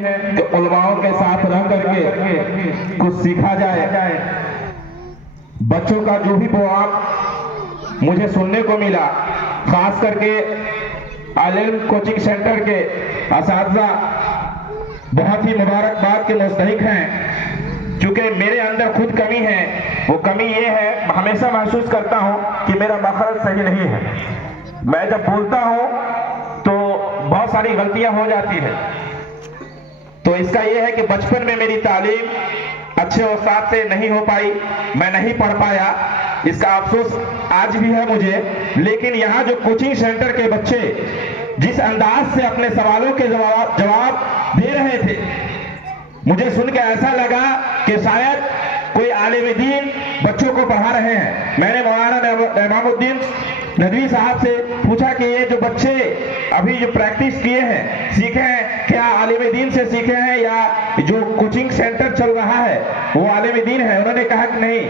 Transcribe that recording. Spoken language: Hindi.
कि उलमाओं के साथ रह करके कुछ सीखा जाए। बच्चों का जो भी बवाल मुझे सुनने को मिला, खास करके आलिम कोचिंग सेंटर के असातिज़ा बहुत ही मुबारकबाद के मुस्तहिक हैं। चूंकि मेरे अंदर खुद कमी है, वो कमी ये है, हमेशा महसूस करता हूँ कि मेरा मखरज सही नहीं है। मैं जब बोलता हूँ तो बहुत सारी गलतियां हो जाती है। तो इसका यह है कि बचपन में मेरी तालीम अच्छे उस्ताद से नहीं हो पाई, मैं नहीं पढ़ पाया, इसका अफसोस आज भी है मुझे। लेकिन यहाँ जो कोचिंग सेंटर के बच्चे जिस अंदाज से अपने सवालों के जवाब दे रहे थे, मुझे सुन के ऐसा लगा कि शायद कोई आलिम दीन बच्चों को पढ़ा रहे हैं। मैंने मौलाना इमामुद्दीन नदवी साहब से पूछा कि ये जो बच्चे अभी जो प्रैक्टिस किए हैं, सीखे हैं, क्या आलिम दीन से सीखे हैं या जो कोचिंग सेंटर चल रहा है वो आलिम दीन है? उन्होंने कहा कि नहीं,